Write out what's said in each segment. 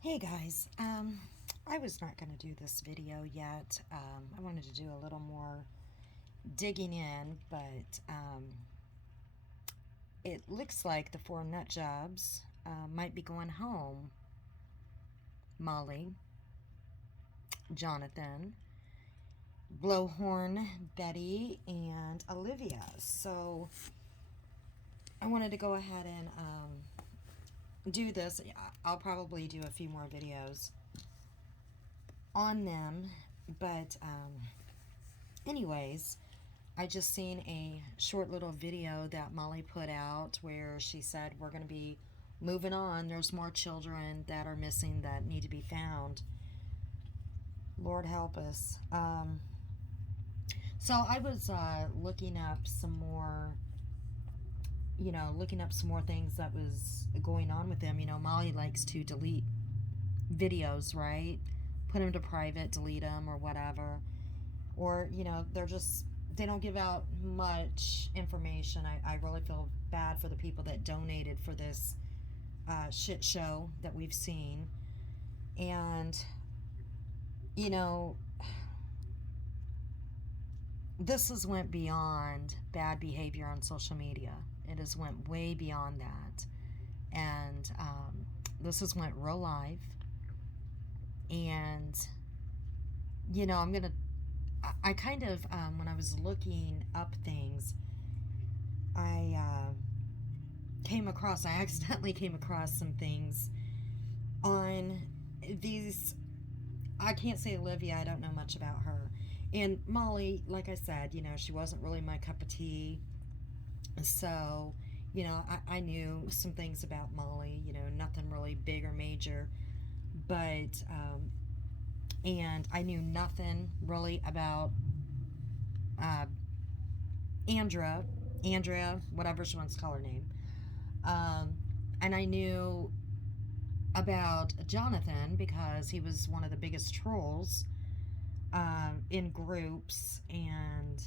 Hey guys, I was not going to do this video yet. I wanted to do a little more digging in, but it looks like the four nut jobs might be going home. Molly, Jonathan, Blowhorn, Betty, and Olivia. So I wanted to go ahead and do this. I'll probably do a few more videos on them, but anyways, I just seen a short little video that Molly put out where she said we're going to be moving on. There's more children that are missing that need to be found. Lord help us. So I was looking up some more, looking up some more things that was going on with them. Molly likes to delete videos, right? Put them to private, delete them or whatever. Or, they don't give out much information. I really feel bad for the people that donated for this shit show that we've seen. And, you know, this has went beyond bad behavior on social media. It has went way beyond that. And this has went real life. And, I'm going to I kind of, when I was looking up things, I I accidentally came across some things on these. I can't say Olivia, I don't know much about her. And Molly, like I said, she wasn't really my cup of tea. So, I knew some things about Molly, nothing really big or major. But, and I knew nothing really about Andrea, whatever she wants to call her name. And I knew about Jonathan because he was one of the biggest trolls in groups and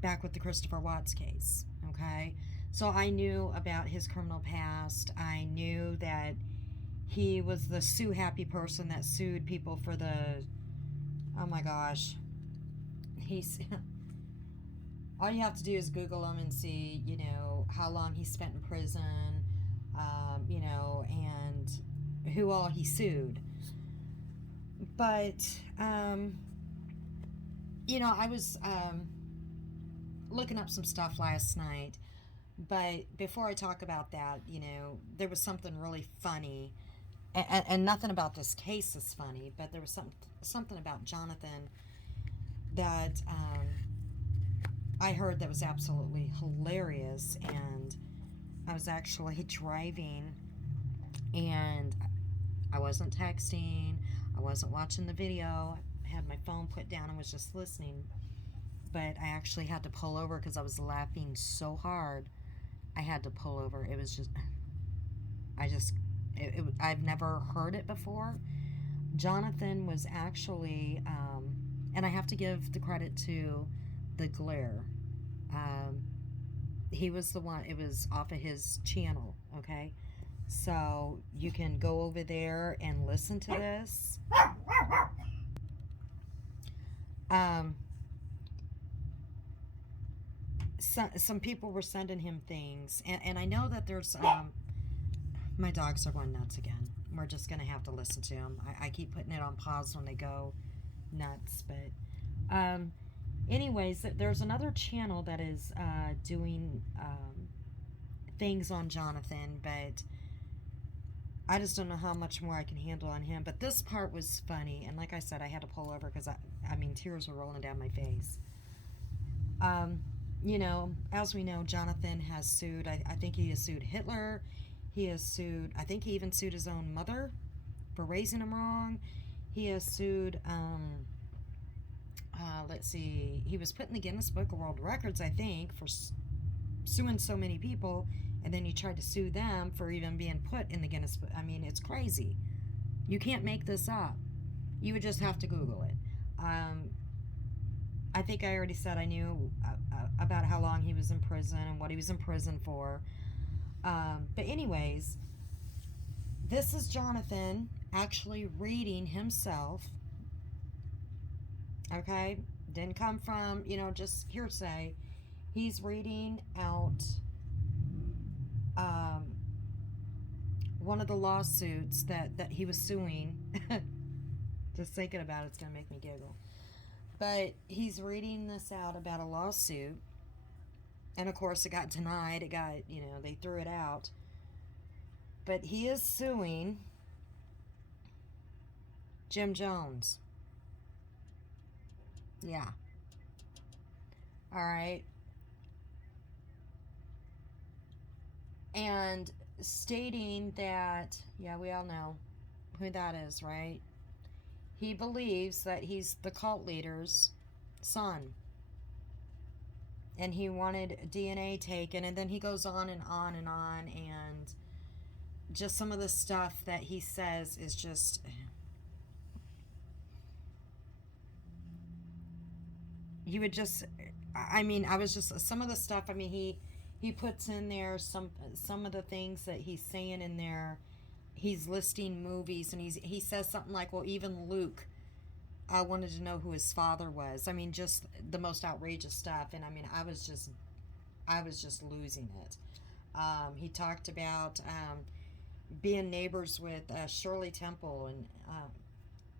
back with the Christopher Watts case. Okay, so I knew about his criminal past. I knew that he was the sue happy person that sued people for the, oh my gosh, he's all you have to do is Google him and see, how long he spent in prison, and who all he sued. But, I was looking up some stuff last night. But before I talk about that, there was something really funny. And nothing about this case is funny, but there was something about Jonathan that I heard that was absolutely hilarious. And I was actually driving, and I wasn't texting, I wasn't watching the video. I had my phone put down and was just listening. But I actually had to pull over because I was laughing so hard. I had to pull over. It was just, I've never heard it before. Jonathan was actually, and I have to give the credit to the glare. He was the one, it was off of his channel, okay? So you can go over there and listen to this. Some people were sending him things, and I know that there's, my dogs are going nuts again. We're just going to have to listen to them. I keep putting it on pause when they go nuts, but anyways, there's another channel that is doing things on Jonathan, but I just don't know how much more I can handle on him. But this part was funny, and like I said, I had to pull over because tears were rolling down my face. As we know, Jonathan has sued. I think he has sued Hitler. He has sued, I think he even sued his own mother for raising him wrong. He has sued, let's see, he was put in the Guinness Book of World Records, I think, for suing so many people, and then he tried to sue them for even being put in the Guinness Book. It's crazy. You can't make this up. You would just have to Google it. I think I already said I knew about how long he was in prison and what he was in prison for. But anyways, this is Jonathan. actually reading himself, okay? Didn't come from, just hearsay. He's reading out um, one of the lawsuits that he was suing. Just thinking about it's going to make me giggle. But he's reading this out about a lawsuit. And of course, it got denied. It got, they threw it out. But he is suing Jim Jones. Yeah. All right. And stating that, yeah, we all know who that is, right? He believes that he's the cult leader's son. And he wanted DNA taken. And then he goes on and on and on. And just some of the stuff that he says is just. You would just. I was just. Some of the stuff, he puts in there some of the things that he's saying in there. He's listing movies, and he says something like, well, even Luke, I wanted to know who his father was. Just the most outrageous stuff. And I was just losing it. He talked about being neighbors with Shirley Temple, and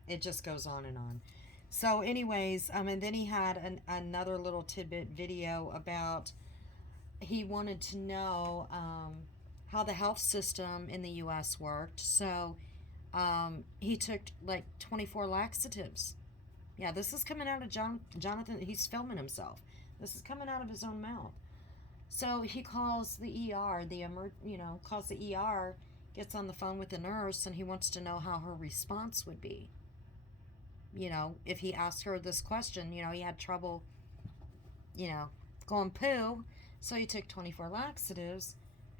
it just goes on and on. So, anyways, and then he had another little tidbit video about he wanted to know how the health system in the U.S. worked. So, he took like 24 laxatives. Yeah, this is coming out of Jonathan. He's filming himself. This is coming out of his own mouth. So he calls the ER. Calls the ER, gets on the phone with the nurse, and he wants to know how her response would be. If he asked her this question, he had trouble, going poo. So he took 24 laxatives,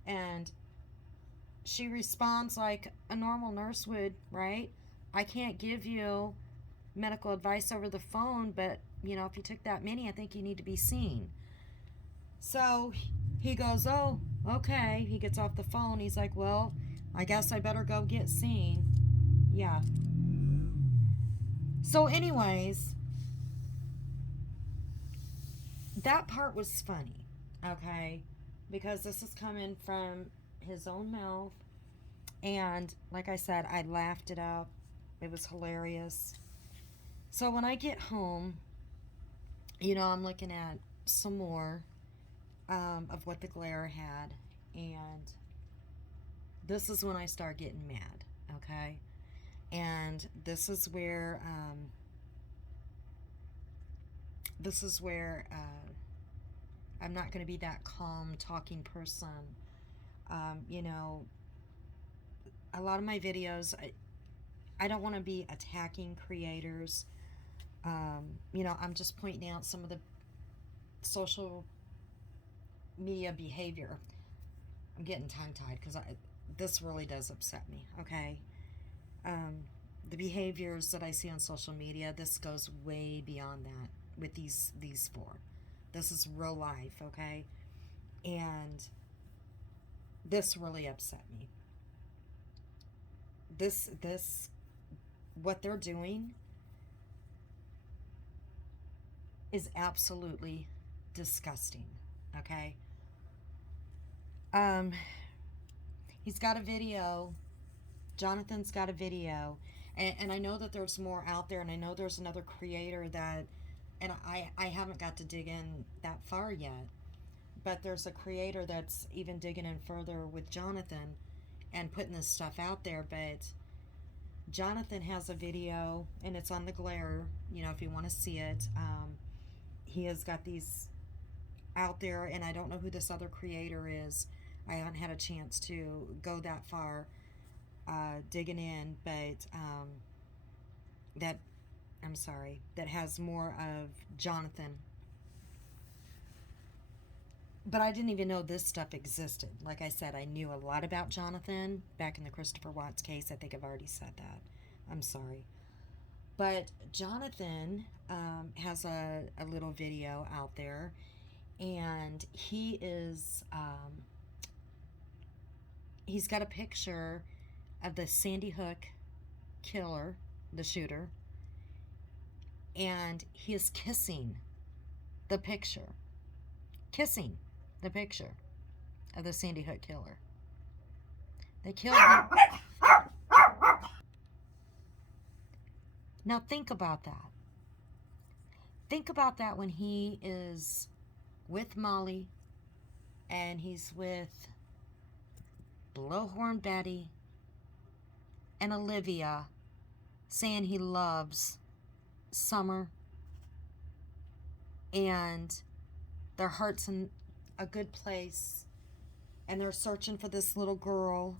and she responds like a normal nurse would, right? I can't give you medical advice over the phone, but, if you took that many, I think you need to be seen. So he goes, oh, okay. He gets off the phone. He's like, well, I guess I better go get seen. Yeah. So, anyways, that part was funny, okay? Because this is coming from his own mouth. And like I said, I laughed it up. It was hilarious. So when I get home, I'm looking at some more of what the glare had. And this is when I start getting mad, okay? And this is where I'm not going to be that calm talking person. A lot of my videos, I don't want to be attacking creators. I'm just pointing out some of the social media behavior. I'm getting tongue-tied because this really does upset me, okay? The behaviors that I see on social media, this goes way beyond that with these four. This is real life, okay? And this really upset me. This what they're doing is absolutely disgusting, okay? He's got a video. Jonathan's got a video, and I know that there's more out there, and I know there's another creator that, and I haven't got to dig in that far yet, but there's a creator that's even digging in further with Jonathan and putting this stuff out there. But Jonathan has a video, and it's on the glare, if you want to see it. He has got these out there, and I don't know who this other creator is. I haven't had a chance to go that far digging in, but that has more of Jonathan. But I didn't even know this stuff existed. Like I said, I knew a lot about Jonathan back in the Christopher Watts case. I think I've already said that. I'm sorry. But Jonathan has a little video out there, and he's got a picture of the Sandy Hook killer, the shooter, and he is the picture, kissing the picture of the Sandy Hook killer. They killed him. Now think about that. Think about that when he is with Molly and he's with Blowhorn Betty and Olivia, saying he loves Summer and their heart's in a good place and they're searching for this little girl,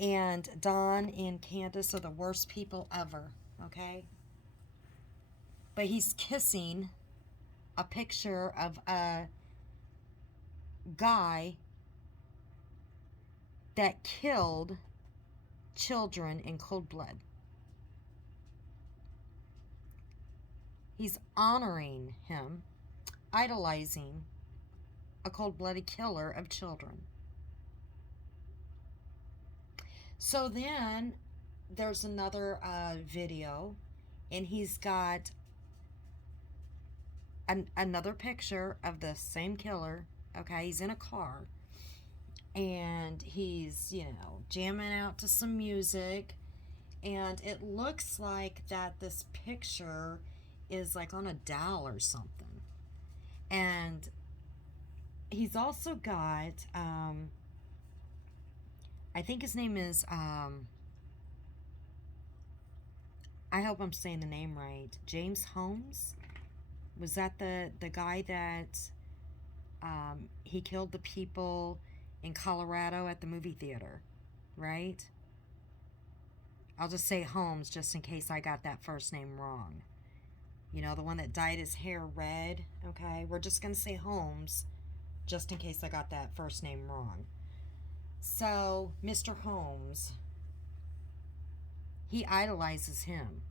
and Don and Candace are the worst people ever, okay? But he's kissing a picture of a guy that killed children in cold blood. He's honoring him, idolizing a cold-blooded killer of children. So then there's another video, and he's got another picture of the same killer. Okay, he's in a car, and he's, jamming out to some music, and it looks like that this picture is like on a dowel or something. And he's also got, I think his name is, I hope I'm saying the name right, James Holmes. Was that the guy that he killed the people in Colorado at the movie theater, right? I'll just say Holmes just in case I got that first name wrong. The one that dyed his hair red, okay? We're just going to say Holmes just in case I got that first name wrong. So, Mr. Holmes, he idolizes him,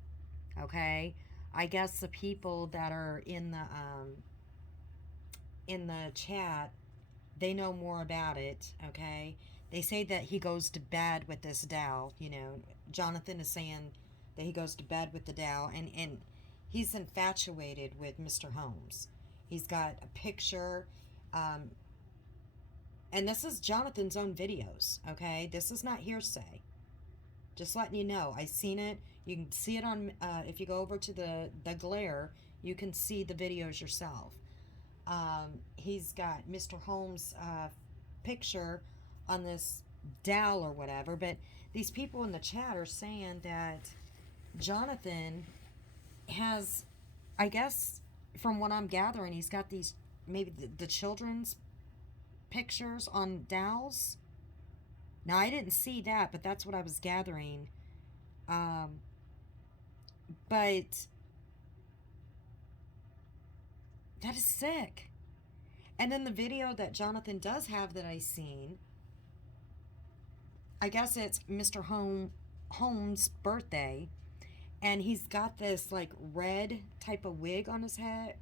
okay? I guess the people that are in the chat, they know more about it, okay? They say that he goes to bed with this doll, Jonathan is saying that he goes to bed with the doll, and he's infatuated with Mr. Holmes. He's got a picture, and this is Jonathan's own videos, okay? This is not hearsay. Just letting you know. I've seen it. You can see it on, if you go over to the glare, you can see the videos yourself. He's got Mr. Holmes' picture on this dowel or whatever, but these people in the chat are saying that Jonathan has, I guess, from what I'm gathering, he's got these, maybe the children's pictures on dowels. Now, I didn't see that, but that's what I was gathering. But that is sick. And then the video that Jonathan does have that I seen, I guess it's Mr. Holmes' birthday, and he's got this like red type of wig on his head,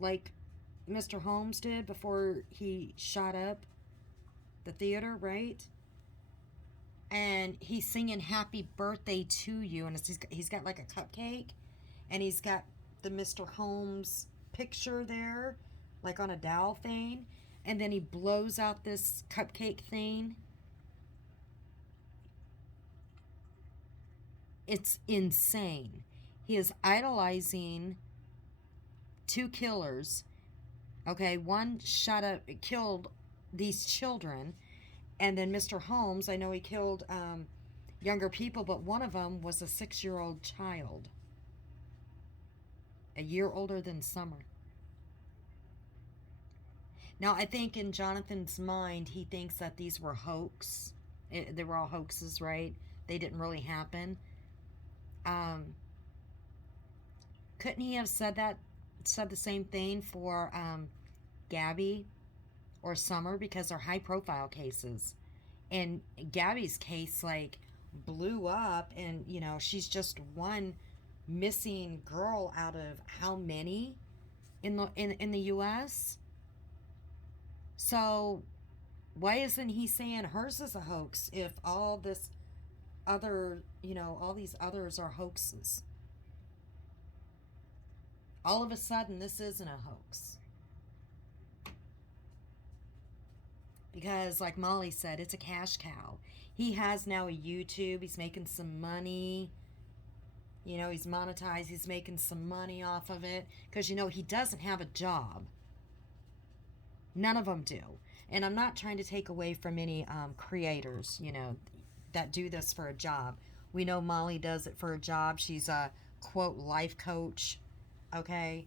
like Mr. Holmes did before he shot up the theater, right? And he's singing "Happy Birthday to You," and he's got like a cupcake, and he's got the Mr. Holmes picture there, like on a dowel thing, and then he blows out this cupcake thing. It's insane. He is idolizing two killers. Okay, one killed these children, and then Mr. Holmes, I know he killed younger people, but one of them was a 6-year-old child, a year older than Summer. Now, I think in Jonathan's mind, he thinks that these were hoax. They were all hoaxes, right? They didn't really happen. Couldn't he have said the same thing for Gabby or Summer, because they're high profile cases? And Gabby's case like blew up, and she's just one missing girl out of how many in the US? So why isn't he saying hers is a hoax if all this other, all these others are hoaxes. All of a sudden, this isn't a hoax. Because, like Molly said, it's a cash cow. He has now a YouTube. He's making some money. He's monetized. He's making some money off of it. Because, he doesn't have a job. None of them do. And I'm not trying to take away from any creators, that do this for a job. We know Molly does it for a job. She's a, quote, life coach. Okay?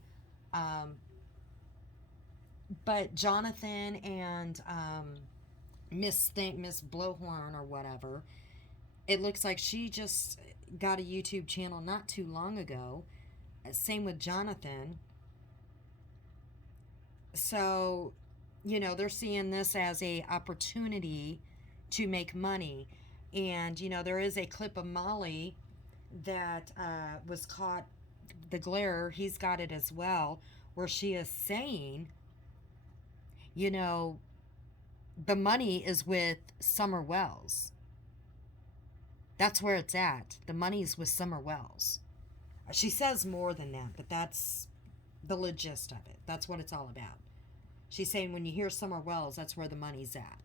But Jonathan and Miss Blowhorn or whatever, it looks like she just got a YouTube channel not too long ago. Same with Jonathan. So, they're seeing this as a opportunity to make money. And, there is a clip of Molly that was caught, the glare, he's got it as well, where she is saying, the money is with Summer Wells. That's where it's at. The money's with Summer Wells. She says more than that, but that's the gist of it. That's what it's all about. She's saying when you hear Summer Wells, that's where the money's at.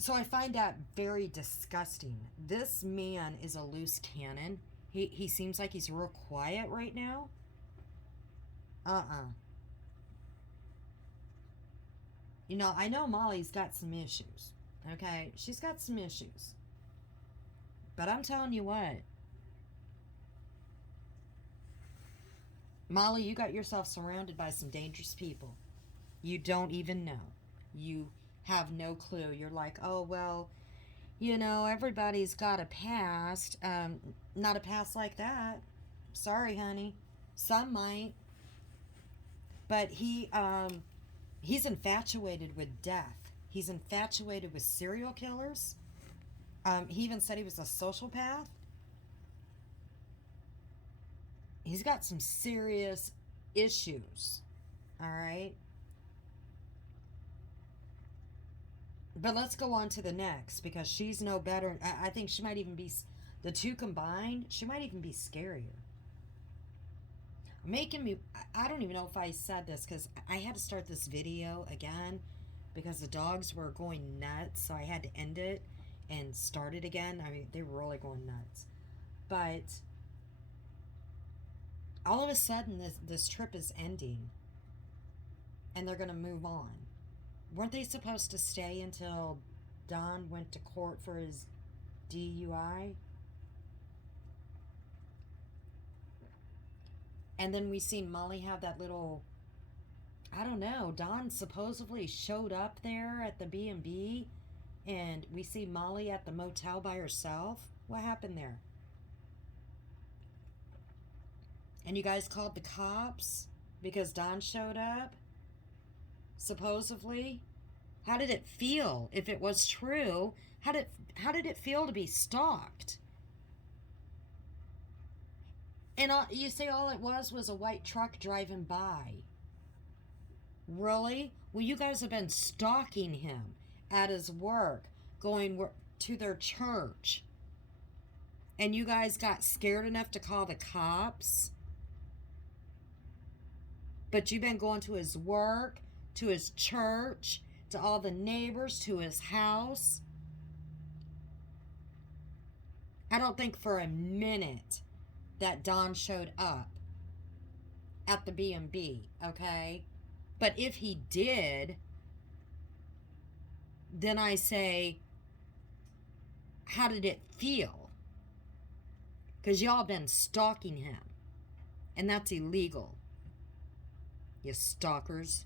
So I find that very disgusting. This man is a loose cannon. He seems like he's real quiet right now. I know Molly's got some issues. Okay? She's got some issues. But I'm telling you what. Molly, you got yourself surrounded by some dangerous people. You don't even know. You have no clue. You're like, oh, well, everybody's got a past. Not a past like that. Sorry, honey. Some might. But he's infatuated with death. He's infatuated with serial killers. He even said he was a sociopath. He's got some serious issues. All right? But let's go on to the next, because she's no better. I think she might even be, the two combined, she might even be scarier. Making me, I don't even know if I said this, because I had to start this video again because the dogs were going nuts, so I had to end it and start it again. I mean, they were really going nuts. But all of a sudden, this trip is ending, and they're going to move on. Weren't they supposed to stay until Don went to court for his DUI? And then we seen Molly have that little, I don't know, Don supposedly showed up there at the B&B, and we see Molly at the motel by herself. What happened there? And you guys called the cops because Don showed up? Supposedly? How did it feel? If it was true, how did it feel to be stalked? And you say all it was a white truck driving by. Really? Well, you guys have been stalking him at his work, going to their church. And you guys got scared enough to call the cops? But you've been going to his work, to his church, to all the neighbors, to his house. I don't think for a minute that Don showed up at the B&B, okay? But if he did, then I say, how did it feel? Because y'all been stalking him. And that's illegal. You stalkers.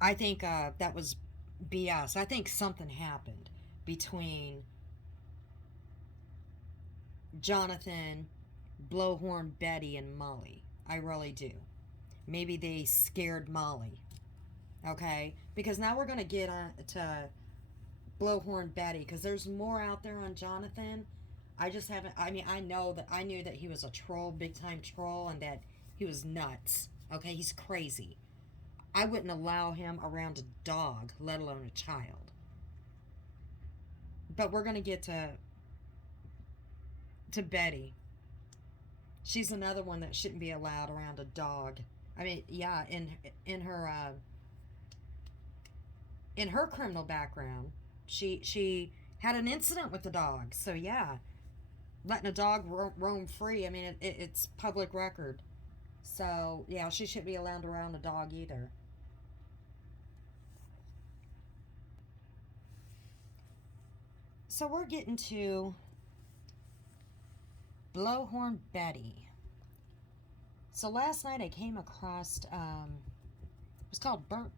I think that was BS. I think something happened between Jonathan, Blowhorn Betty, and Molly. I really do. Maybe they scared Molly. Okay? Because now we're going to get to Blowhorn Betty, because there's more out there on Jonathan. I just haven't, I knew that he was a troll, big time troll, and that he was nuts. Okay? He's crazy. I wouldn't allow him around a dog, let alone a child. But we're going to get to Betty. She's another one that shouldn't be allowed around a dog. I mean, yeah, in her criminal background, she had an incident with the dog. So yeah, letting a dog roam free. I mean, it's public record. So yeah, she shouldn't be allowed around a dog either. So we're getting to Blowhorn Betty. So last night I came across it was called burnt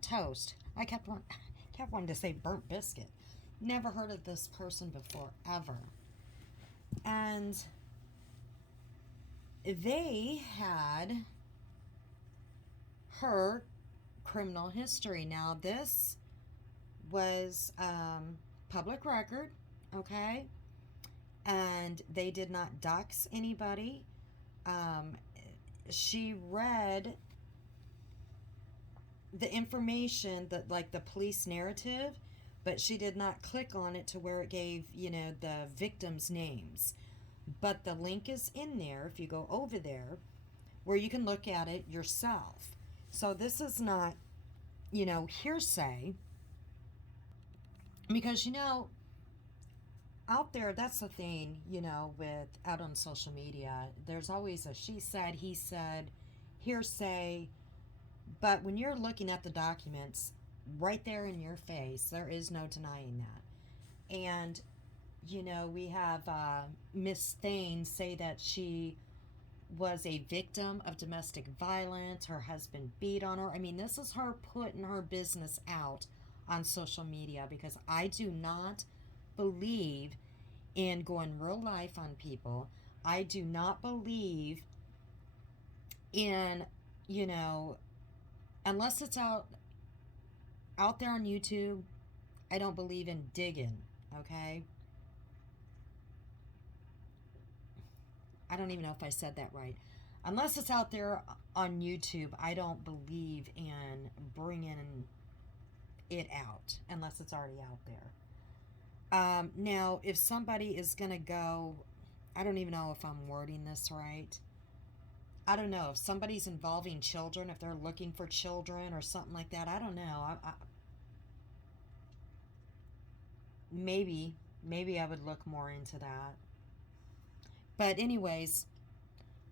toast. I kept wanting to say burnt biscuit. Never heard of this person before ever. And they had her criminal history. Now this was public record, okay? And they did not dox anybody. Um, she read the information that, like, the police narrative, but she did not click on it to where it gave, the victims' names. But the link is in there if you go over there where you can look at it yourself. So this is not, hearsay, because, out there, that's the thing, with out on social media, there's always a she said, he said, hearsay. But when you're looking at the documents right there in your face, there is no denying that. And, we have Miss Thane say that she was a victim of domestic violence. Her husband beat on her. I mean, this is her putting her business out on social media, because I do not believe in going real life on people. I do not believe in, unless it's out there on YouTube, I don't believe in digging, okay? I don't even know if I said that right. Unless it's out there on YouTube, I don't believe in bringing it out unless it's already out there. Now, if somebody is going to go, I don't even know if I'm wording this right. I don't know. If somebody's involving children, if they're looking for children or something like that, I don't know. Maybe I would look more into that. But anyways,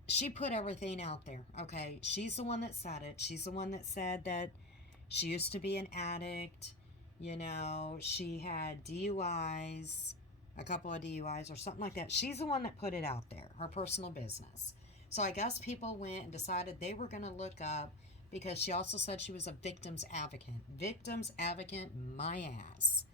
she put everything out there. Okay, she's the one that said it. She's the one that said that she used to be an addict. She had DUIs, a couple of DUIs or something like that. She's the one that put it out there, her personal business. So I guess people went and decided they were going to look up, because she also said she was a victim's advocate. Victim's advocate, my ass.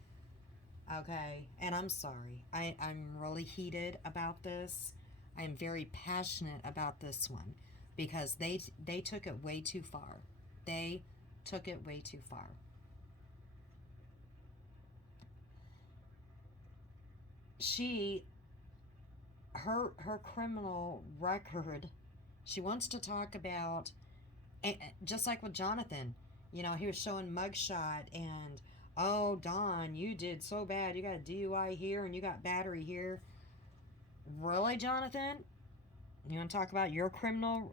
Okay, and I'm sorry. I'm really heated about this. I am very passionate about this one, because they took it way too far. They took it way too far. She her criminal record, she wants to talk about, just like with Jonathan, he was showing mugshot, and oh, Don, you did so bad, you got a DUI here and you got battery here. Really, Jonathan? You want to talk about your criminal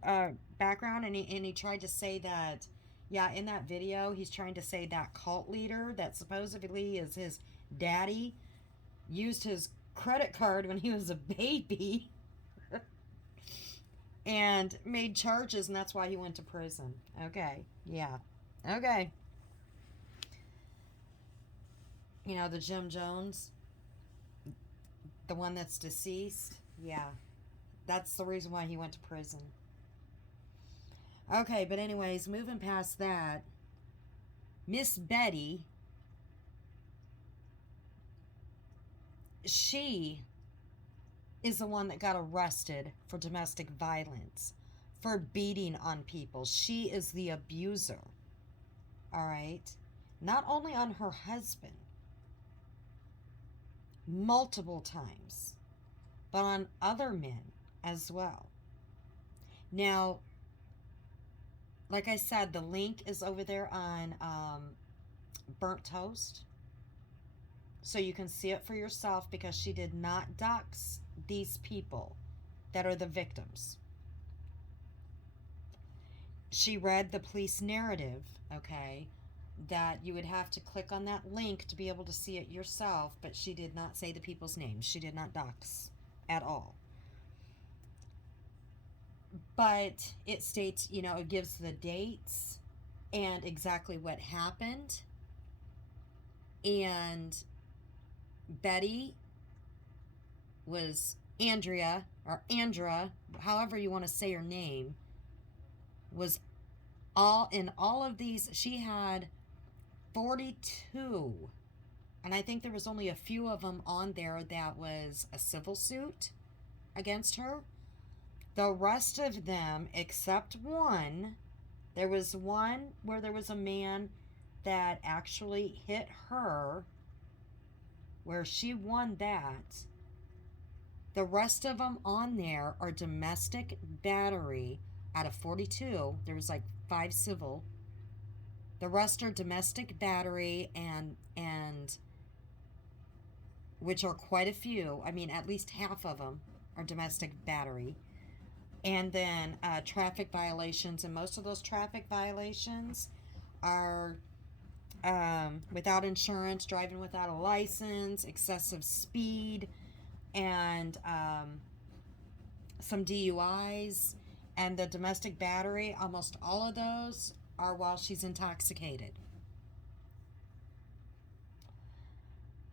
background? And he tried to say that, yeah, in that video, he's trying to say that cult leader that supposedly is his daddy used his credit card when he was a baby and made charges, and that's why he went to prison. Okay, yeah. Okay. The Jim Jones, the one that's deceased, yeah. That's the reason why he went to prison. Okay, but anyways, moving past that, Miss Betty, she is the one that got arrested for domestic violence, for beating on people. She is the abuser. All right? Not only on her husband, multiple times, but on other men as well. Now, like I said, the link is over there on Burnt Toast. So you can see it for yourself because she did not dox these people that are the victims. She read the police narrative, okay, that you would have to click on that link to be able to see it yourself, but she did not say the people's names. She did not dox at all. But it states, it gives the dates and exactly what happened. And Betty was Andrea, or Andra, however you want to say her name, was all of these. She had 42, and I think there was only a few of them on there that was a civil suit against her. The rest of them, except one, there was one where there was a man that actually hit her, where she won that. The rest of them on there are domestic battery. Out of 42, there was like 5 civil. The rest are domestic battery, and which are quite a few. I mean, at least half of them are domestic battery. And then traffic violations, and most of those traffic violations are without insurance, driving without a license, excessive speed, and some DUIs. And the domestic battery, almost all of those are while she's intoxicated.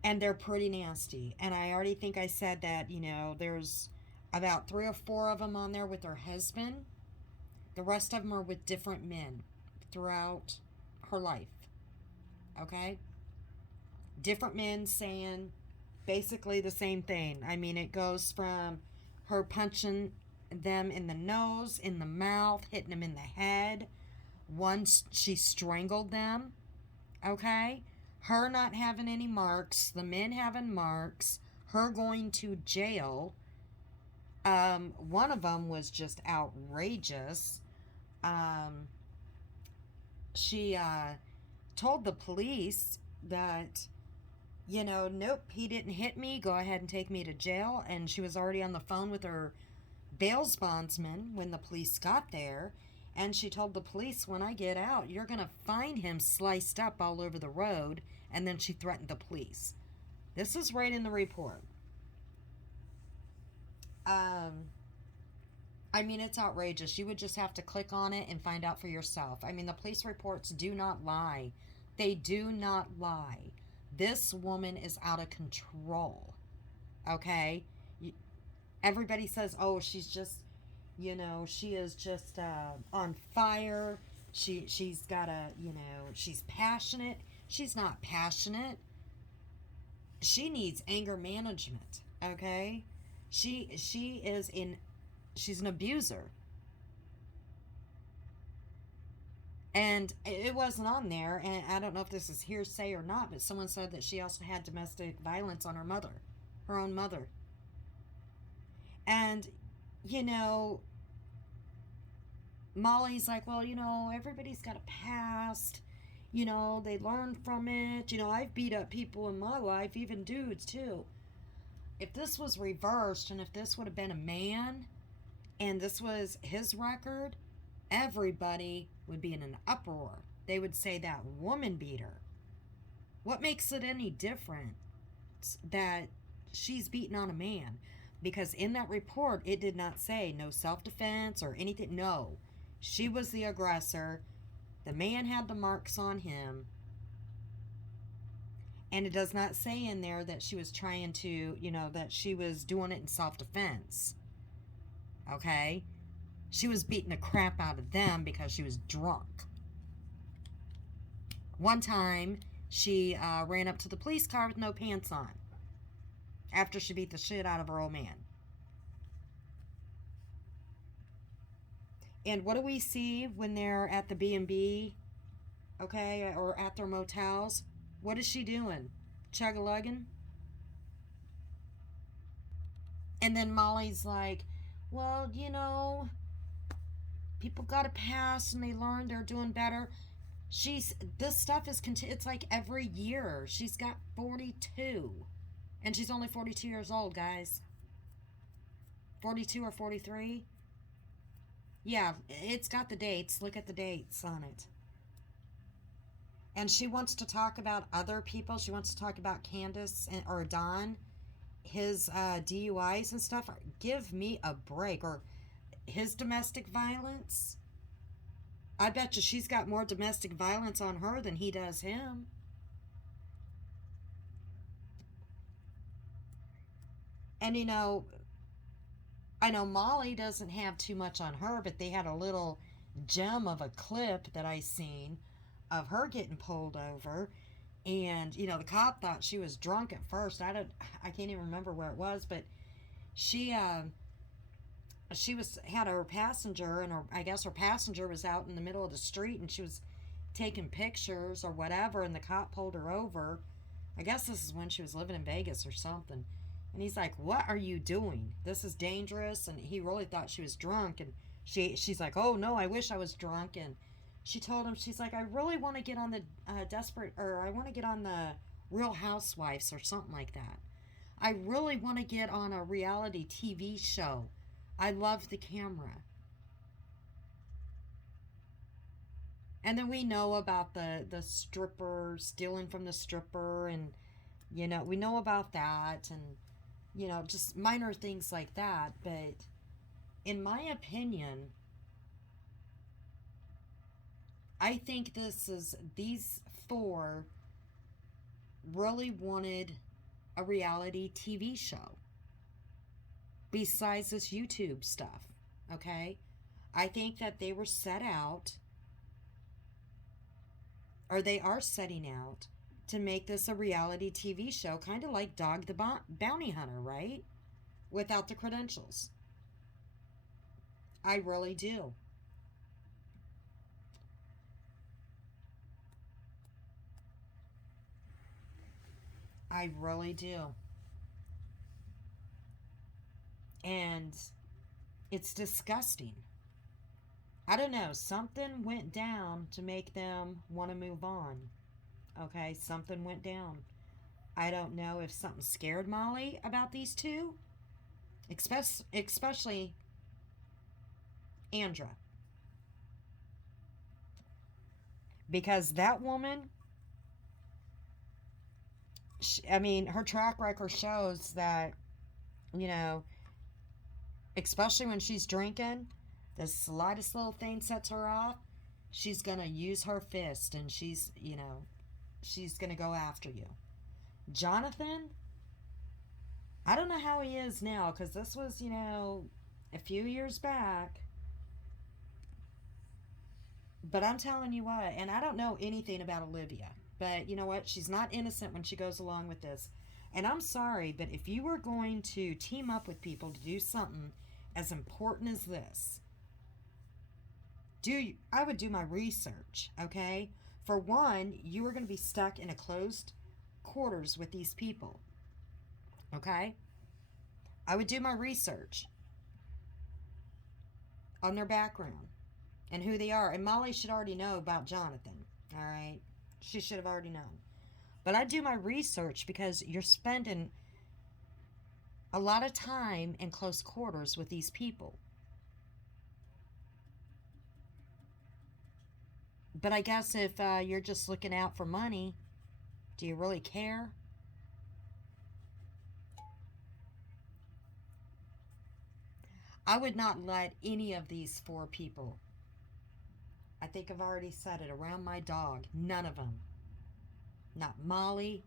And they're pretty nasty. And I already think I said that, there's about 3 or 4 of them on there with her husband. The rest of them are with different men throughout her life. Okay? Different men saying basically the same thing. I mean, it goes from her punching them in the nose, in the mouth, hitting them in the head. Once she strangled them. Okay? Her not having any marks, the men having marks, her going to jail. One of them was just outrageous. She told the police that, nope, he didn't hit me. Go ahead and take me to jail. And she was already on the phone with her bail bondsman when the police got there. And she told the police, when I get out, you're going to find him sliced up all over the road. And then she threatened the police. This is right in the report. I mean, it's outrageous. You would just have to click on it and find out for yourself. I mean, the police reports do not lie. They do not lie. This woman is out of control. Okay? Everybody says, oh, she's just, she is just on fire. She's got a, she's passionate. She's not passionate. She needs anger management. Okay? She's an abuser. And it wasn't on there, and I don't know if this is hearsay or not, but someone said that she also had domestic violence on her own mother. And, Molly's like, well, everybody's got a past. They learn from it. I've beat up people in my life, even dudes too. If this was reversed, and if this would have been a man, and this was his record, everybody would be in an uproar. They would say that woman beat her. What makes it any different that she's beating on a man? Because in that report, it did not say no self-defense or anything. No, she was the aggressor. The man had the marks on him. And it does not say in there that she was trying to, that she was doing it in self-defense. Okay? She was beating the crap out of them because she was drunk. One time, she ran up to the police car with no pants on after she beat the shit out of her old man. And what do we see when they're at the B&B, okay, or at their motels? What is she doing? Chug-a-lugging? And then Molly's like, well, People got a pass and they learn, they're doing better. She's this stuff is it's like every year. She's got 42, and she's only 42 years old, guys. 42 or 43. Yeah, it's got the dates. Look at the dates on it. And she wants to talk about other people. She wants to talk about Candace or Don, his DUIs and stuff. Give me a break. Or his domestic violence. I bet you she's got more domestic violence on her than he does him. And I know Molly doesn't have too much on her, but they had a little gem of a clip that I seen of her getting pulled over. And the cop thought she was drunk at first. I can't even remember where it was, but she she was had her passenger, and I guess her passenger was out in the middle of the street, and she was taking pictures or whatever, and the cop pulled her over. I guess this is when she was living in Vegas or something. And he's like, "What are you doing? This is dangerous." And he really thought she was drunk, and she's like, "Oh no, I wish I was drunk." And she told him, she's like, "I really want to get on the I want to get on the Real Housewives or something like that. I really want to get on a reality TV show. I love the camera." And then we know about the stripper stealing from the stripper, and we know about that, and just minor things like that. But in my opinion, I think these four really wanted a reality TV show besides this YouTube stuff. Okay? I think that they were set out, or they are setting out, to make this a reality TV show, kind of like Dog the Bounty Hunter, right? Without the credentials. I really do. I really do. And it's disgusting. I don't know. Something went down to make them want to move on. Okay, something went down. I don't know if something scared Molly about these two, especially Andra. Because that woman, I mean, her track record shows that, you know, especially when she's drinking, the slightest little thing sets her off. She's going to use her fist, and she's going to go after you. Jonathan, I don't know how he is now, because this was, a few years back. But I'm telling you what, and I don't know anything about Olivia, but you know what? She's not innocent when she goes along with this. And I'm sorry, but if you were going to team up with people to do something as important as this, I would do my research, okay? For one, you are going to be stuck in a closed quarters with these people, okay? I would do my research on their background and who they are. And Molly should already know about Jonathan, all right? She should have already known. But I do my research because you're spending a lot of time in close quarters with these people. But I guess if you're just looking out for money, do you really care? I would not let any of these four people, I think I've already said it, around my dog. None of them. Not Molly,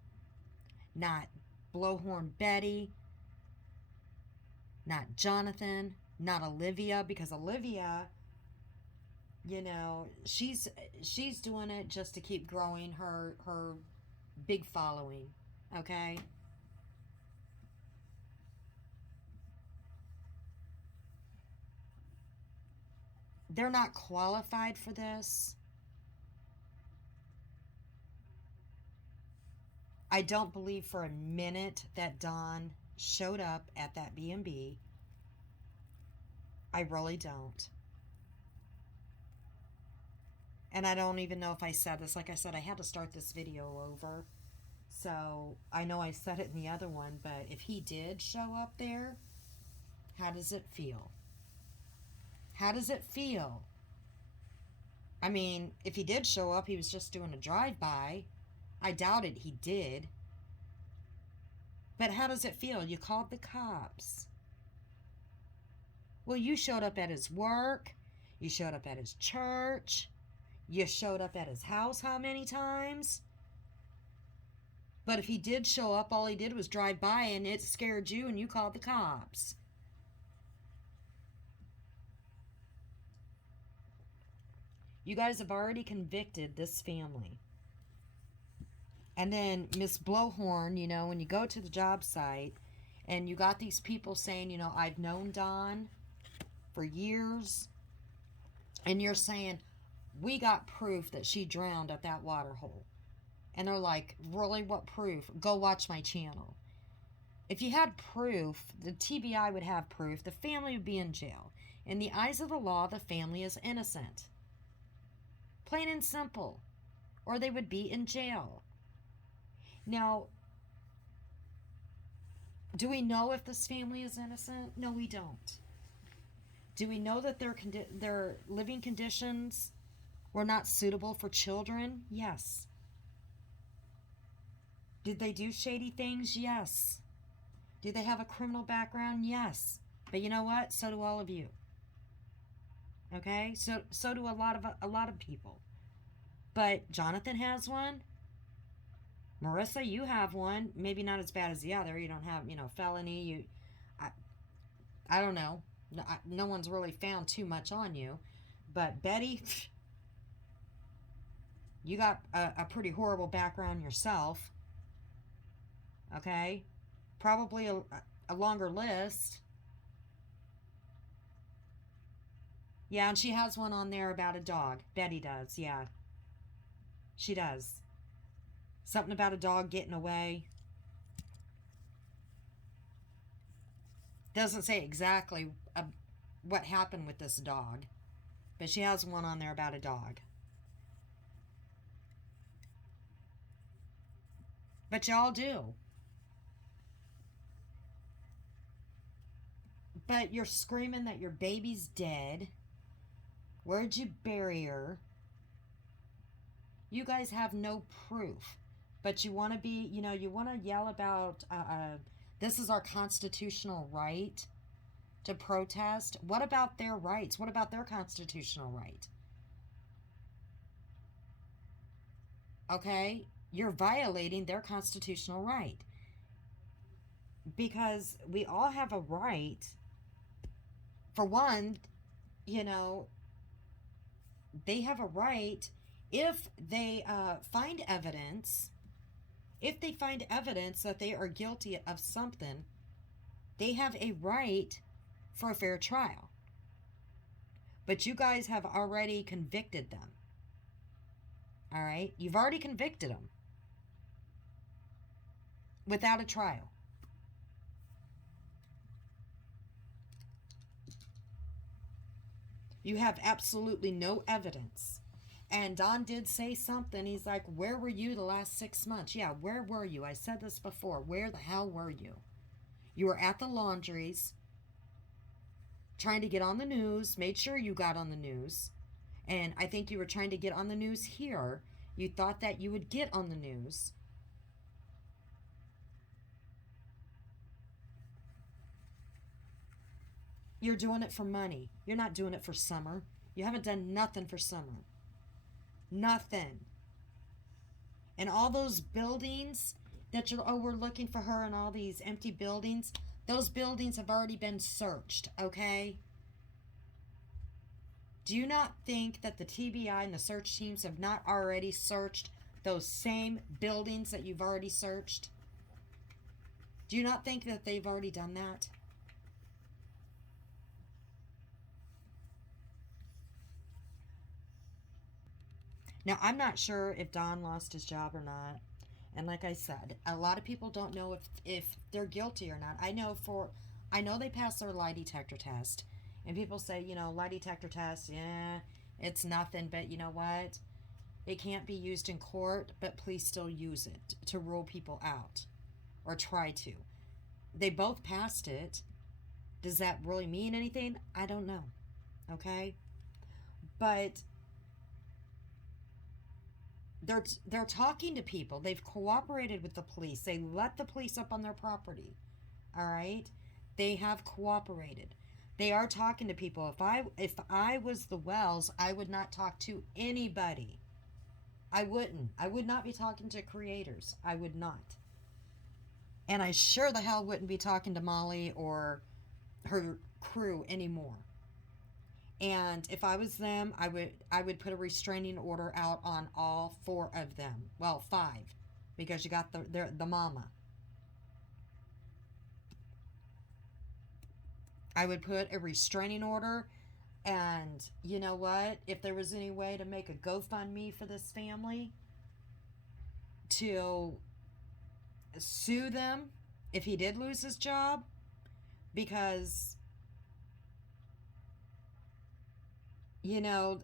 not Blowhorn Betty, not Jonathan, not Olivia, because Olivia, she's doing it just to keep growing her big following, okay? They're not qualified for this. I don't believe for a minute that Don showed up at that B&B. I really don't. And I don't even know if I said this. Like I said, I had to start this video over. So I know I said it in the other one, but if he did show up there, how does it feel? How does it feel? I mean, if he did show up, he was just doing a drive-by. I doubt it he did. But how does it feel? You called the cops. Well, you showed up at his work. You showed up at his church. You showed up at his house how many times? But if he did show up, all he did was drive by and it scared you and you called the cops. You guys have already convicted this family. And then Miss Blowhorn, you know, when you go to the job site and you got these people saying, you know, I've known Dawn for years, and you're saying, we got proof that she drowned at that water hole. And they're like, really, what proof? Go watch my channel. If you had proof, the TBI would have proof, the family would be in jail. In the eyes of the law, the family is innocent. Plain and simple. Or they would be in jail. Now, do we know if this family is innocent? No, we don't. Do we know that their living conditions were not suitable for children? Yes. Did they do shady things? Yes. Do they have a criminal background? Yes. But you know what? So do all of you. Okay? So do a lot of people. But Jonathan has one. Marissa, you have one. Maybe not as bad as the other. You don't have, you know, felony. I don't know. No one's really found too much on you. But Betty, you got a pretty horrible background yourself. Okay? Probably a longer list. Yeah, and she has one on there about a dog. Betty does, yeah. She does. Something about a dog getting away. Doesn't say exactly what happened with this dog. But she has one on there about a dog. But y'all do. But you're screaming that your baby's dead. Where'd you bury her? You guys have no proof. But you want to be, you know, you want to yell about, this is our constitutional right to protest. What about their rights? What about their constitutional right? Okay? You're violating their constitutional right. Because we all have a right. For one, you know, they have a right if they find evidence. If they find evidence that they are guilty of something, they have a right for a fair trial. But you guys have already convicted them. All right? You've already convicted them without a trial. You have absolutely no evidence. And Don did say something. He's like, where were you the last 6 months? Yeah, where were you? I said this before. Where the hell were you? You were at the laundries, trying to get on the news, made sure you got on the news. And I think you were trying to get on the news here. You thought that you would get on the news. You're doing it for money. You're not doing it for Summer. You haven't done nothing for Summer. Nothing. And all those buildings that you're, oh, we're looking for her in all these empty buildings, those buildings have already been searched, okay? Do you not think that the TBI and the search teams have not already searched those same buildings that you've already searched? Do you not think that they've already done that? Now, I'm not sure if Don lost his job or not. And like I said, a lot of people don't know if they're guilty or not. I know they passed their lie detector test. And people say, you know, lie detector test, yeah, It's nothing, but you know what? It can't be used in court, but please still use it to rule people out, or try to. They both passed it. Does that really mean anything? I don't know. Okay? But they're talking to people. They've cooperated with the police. They let the police up on their property. All right? They have cooperated. They are talking to people. If I was the Wells, I would not talk to anybody. I wouldn't. I would not be talking to creators. I would not. And I sure the hell wouldn't be talking to Molly or her crew anymore. And if I was them, I would put a restraining order out on all four of them. Well, five, because you got the mama. I would put a restraining order, and you know what? If there was any way to make a GoFundMe for this family to sue them if he did lose his job, because you know,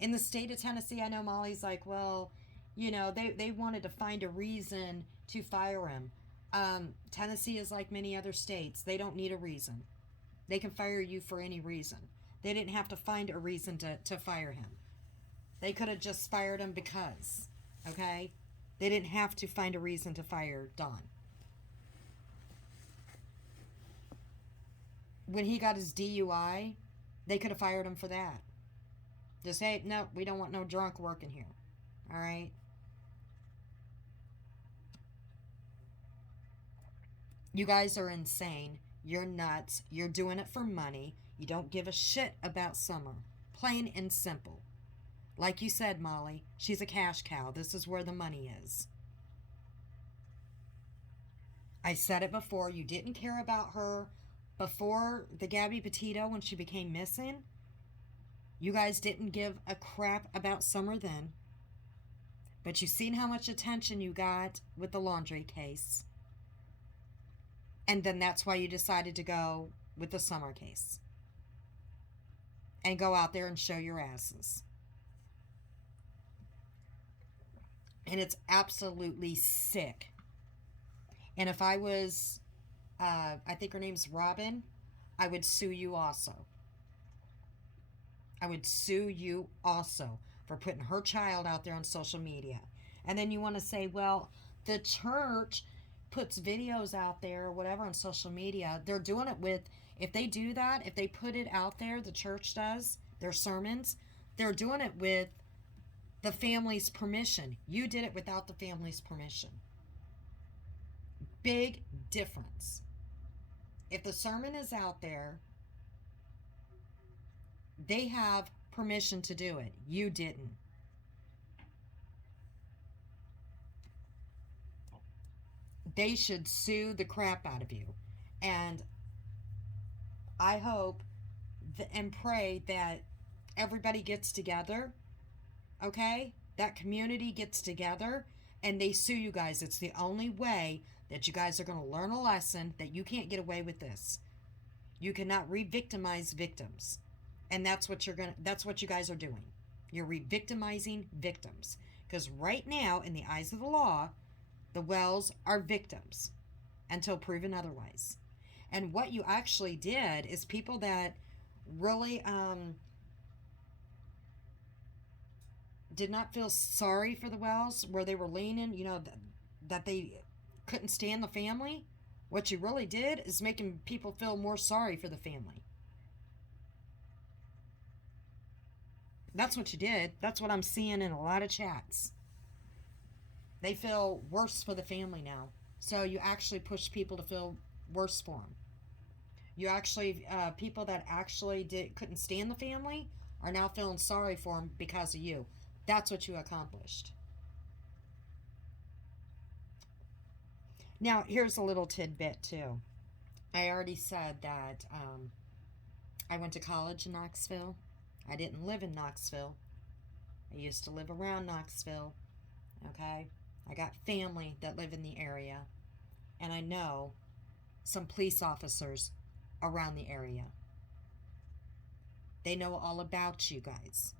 in the state of Tennessee, I know Molly's like, well, they wanted to find a reason to fire him. Tennessee is like many other states. They don't need a reason. They can fire you for any reason. They didn't have to find a reason to fire him. They could have just fired him because, okay? They didn't have to find a reason to fire Don. When he got his DUI, they could have fired him for that. Just, hey, no, we don't want no drunk working here. All right? You guys are insane. You're nuts. You're doing it for money. You don't give a shit about Summer. Plain and simple. Like you said, Molly, she's a cash cow. This is where the money is. I said it before. You didn't care about her before the Gabby Petito when she became missing. You guys didn't give a crap about Summer then. But you've seen how much attention you got with the laundry case. And then that's why you decided to go with the Summer case. And go out there and show your asses. And it's absolutely sick. And if I was, I think her name's Robin, I would sue you also. I would sue you also for putting her child out there on social media. And then you want to say, well, the church puts videos out there or whatever on social media. They're doing it with, if they do that, if they put it out there, the church does, their sermons, they're doing it with the family's permission. You did it without the family's permission. Big difference. If the sermon is out there, they have permission to do it. You didn't. They should sue the crap out of you. And I hope and pray that everybody gets together, okay? That community gets together and they sue you guys. It's the only way that you guys are going to learn a lesson that you can't get away with this. You cannot re-victimize victims. And that's what you guys are doing. You're re-victimizing victims. Because right now, in the eyes of the law, the Wells are victims until proven otherwise. And what you actually did is people that really did not feel sorry for the Wells, where they were leaning, that they couldn't stand the family. What you really did is making people feel more sorry for the family. That's what you did. That's what I'm seeing in a lot of chats. They feel worse for the family now. So you actually push people to feel worse for them. You actually, people that actually couldn't stand the family are now feeling sorry for them because of you. That's what you accomplished. Now, here's a little tidbit, too. I already said that I went to college in Knoxville. I didn't live in Knoxville. I used to live around Knoxville. Okay? I got family that live in the area. And I know some police officers around the area. They know all about you guys.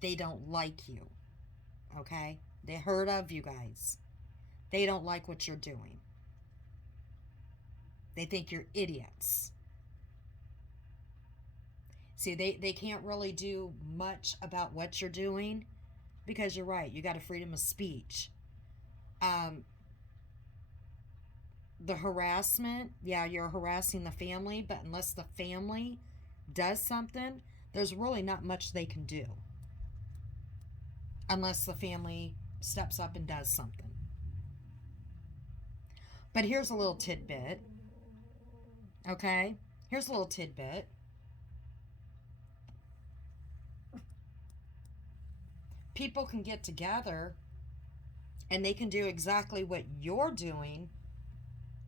They don't like you. Okay? They heard of you guys. They don't like what you're doing. They think you're idiots. See, they can't really do much about what you're doing because you're right. You got a freedom of speech. The harassment, yeah, you're harassing the family, but unless the family does something, there's really not much they can do. Unless the family steps up and does something. But here's a little tidbit. Okay? Here's a little tidbit. People can get together and they can do exactly what you're doing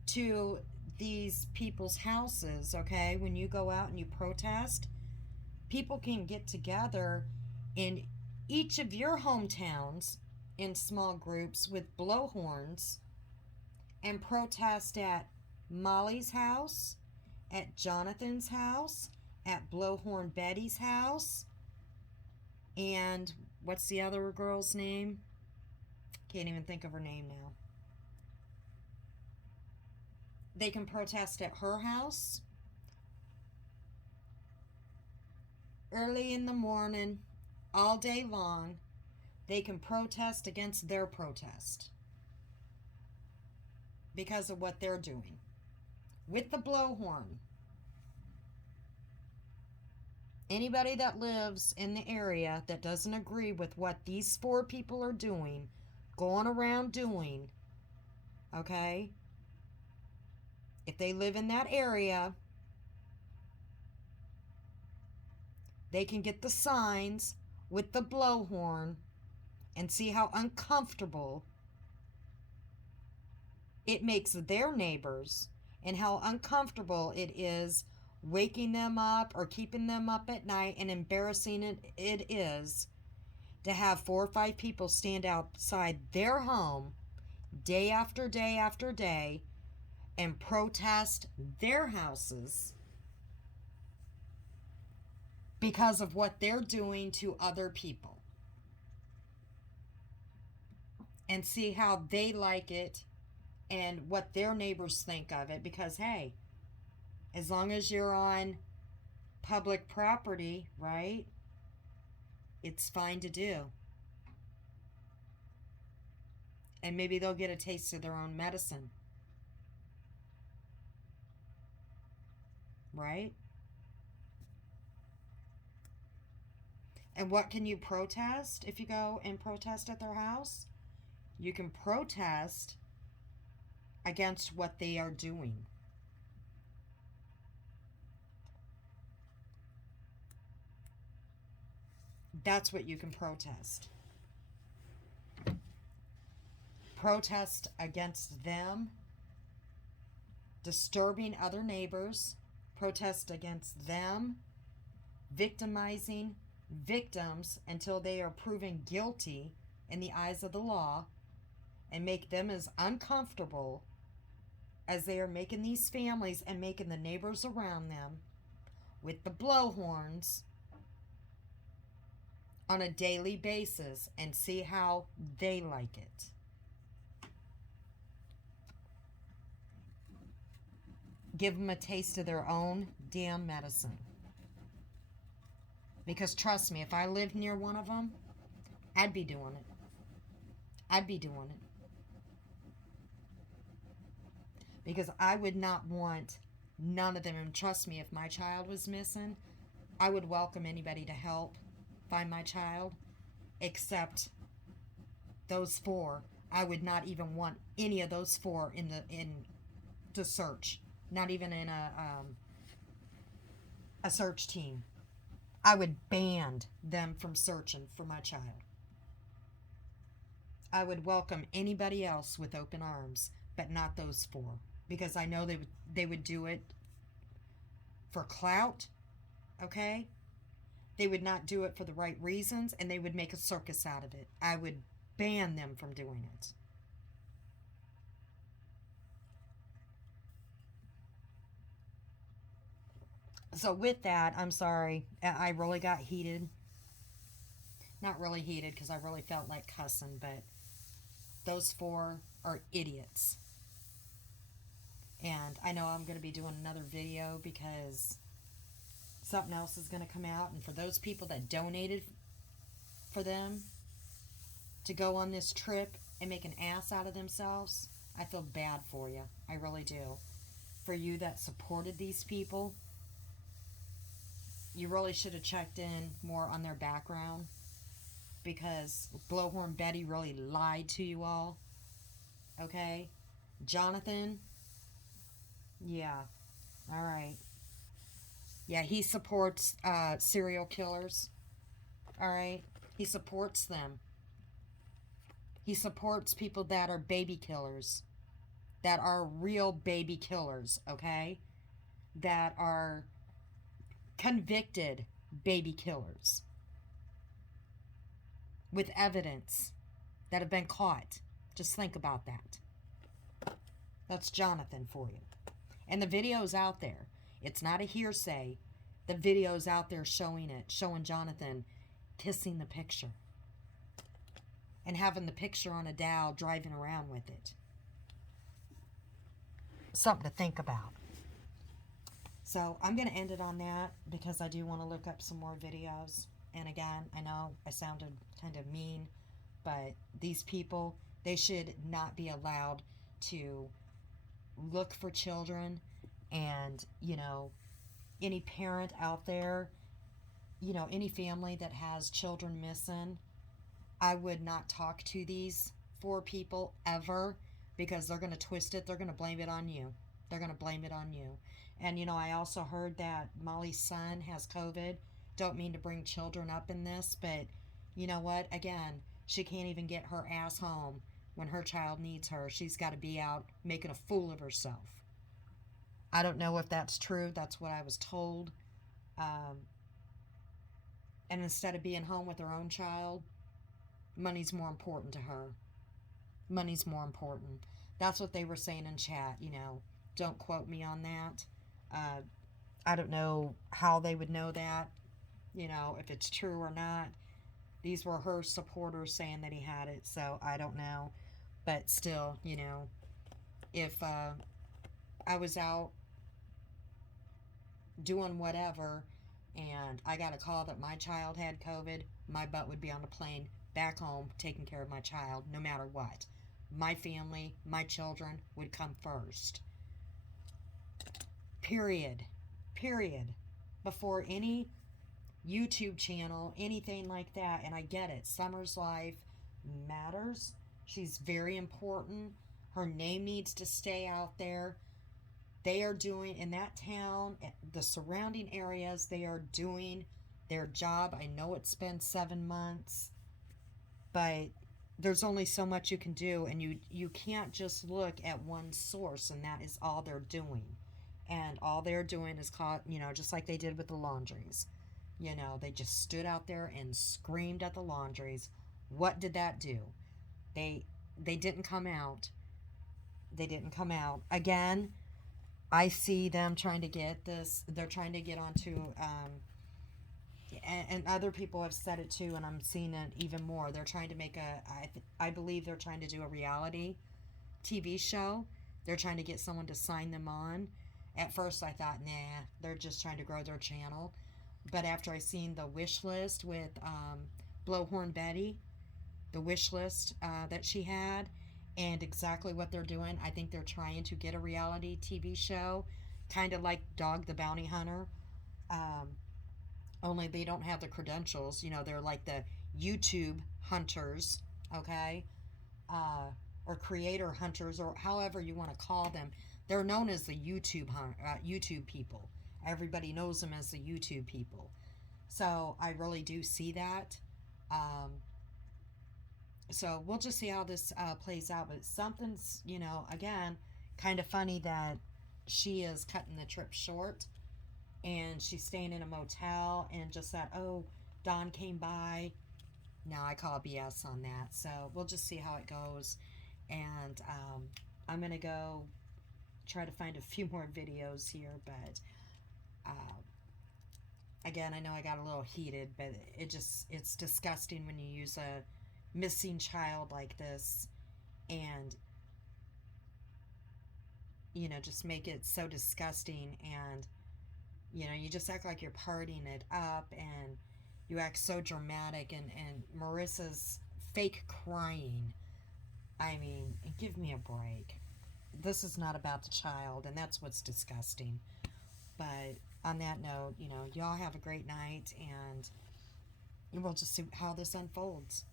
to these people's houses, okay? When you go out and you protest, people can get together in each of your hometowns in small groups with blowhorns and protest at Molly's house, at Jonathan's house, at Blowhorn Betty's house, and what's the other girl's name? Can't even think of her name now. They can protest at her house early in the morning, all day long. They can protest against their protest because of what they're doing with the blowhorn. Anybody that lives in the area that doesn't agree with what these 4 people are doing, going around doing, okay? If they live in that area, they can get the signs with the blowhorn and see how uncomfortable it makes their neighbors and how uncomfortable it is waking them up or keeping them up at night, and embarrassing it is to have 4 or 5 people stand outside their home day after day after day and protest their houses because of what they're doing to other people, and see how they like it and what their neighbors think of it. Because hey, as long as you're on public property, right, it's fine to do. And maybe they'll get a taste of their own medicine, right? And what can you protest if you go and protest at their house? You can protest against what they are doing. That's what you can protest. Protest against them disturbing other neighbors. Protest against them victimizing victims until they are proven guilty in the eyes of the law, and make them as uncomfortable as they are making these families and making the neighbors around them with the blowhorns on a daily basis, and see how they like it. Give them a taste of their own damn medicine. Because trust me, if I lived near one of them, I'd be doing it. I'd be doing it. Because I would not want none of them. And trust me, if my child was missing, I would welcome anybody to help find my child, except those 4. I would not even want any of those 4 in to search. Not even in a search team. I would ban them from searching for my child. I would welcome anybody else with open arms, but not those 4, because I know they would do it for clout, okay? They would not do it for the right reasons, and they would make a circus out of it. I would ban them from doing it. So with that, I'm sorry. I really got heated. Not really heated because I really felt like cussing, but those four are idiots. And I know I'm going to be doing another video because something else is going to come out. And for those people that donated for them to go on this trip and make an ass out of themselves, I feel bad for you. I really do. For you that supported these people, you really should have checked in more on their background, because Blowhorn Betty really lied to you all. Okay? Jonathan, yeah, all right. Yeah, he supports serial killers. All right? He supports them. He supports people that are baby killers, that are real baby killers, okay? That are convicted baby killers with evidence, that have been caught. Just think about that. That's Jonathan for you. And the video's out there. It's not a hearsay. The video's out there showing it, showing Jonathan kissing the picture and having the picture on a dowel, driving around with it. Something to think about. So I'm going to end it on that because I do want to look up some more videos. And again, I know I sounded kind of mean, but these people, they should not be allowed to look for children. And, you know, any parent out there, you know, any family that has children missing, I would not talk to these four people ever, because they're going to twist it. They're going to blame it on you. They're going to blame it on you. And, you know, I also heard that Molly's son has COVID. Don't mean to bring children up in this, but you know what? Again, she can't even get her ass home when her child needs her. She's got to be out making a fool of herself. I don't know if that's true. That's what I was told. Um, and instead of being home with her own child, money's more important to her. Money's more important. That's what they were saying in chat, you know. Don't quote me on that. Uh, I don't know how they would know that, you know, if it's true or not. These were her supporters saying that he had it, so I don't know. But still, you know, if I was out doing whatever and I got a call that my child had COVID, my butt would be on the plane back home taking care of my child no matter what. My family, my children would come first. Period. Period. Before any YouTube channel, anything like that. And I get it. Summer's life matters. She's very important. Her name needs to stay out there. They are doing, in that town, the surrounding areas, they are doing their job. I know it's been 7 months, but there's only so much you can do, and you can't just look at one source and that is all they're doing. And all they're doing is caught, you know, just like they did with the laundries. You know, they just stood out there and screamed at the laundries. What did that do? They they didn't come out. They didn't come out. Again, I see them trying to get this. They're trying to get onto, and other people have said it too, and I'm seeing it even more. They're trying to make I believe they're trying to do a reality TV show. They're trying to get someone to sign them on. At first, I thought, nah, they're just trying to grow their channel. But after I seen the wish list with Blowhorn Betty, the wish list that she had, and exactly what they're doing, I think they're trying to get a reality TV show, kind of like Dog the Bounty Hunter. Um, Only they don't have the credentials. You know, they're like the YouTube hunters, okay? Or creator hunters, or however you want to call them. They're known as the YouTube people. Everybody knows them as the YouTube people. So I really do see that. Um, so we'll just see how this plays out. But something's, you know, again, kind of funny that she is cutting the trip short and she's staying in a motel, and just that, oh, Don came by. Now I call BS on that. So we'll just see how it goes. And I'm going to go try to find a few more videos here, but Again, I know I got a little heated, but it's disgusting when you use a missing child like this and, just make it so disgusting. And, you just act like you're partying it up, and you act so dramatic. And Marissa's fake crying. I mean, give me a break. This is not about the child, and that's what's disgusting. But on that note, y'all have a great night, and we'll just see how this unfolds.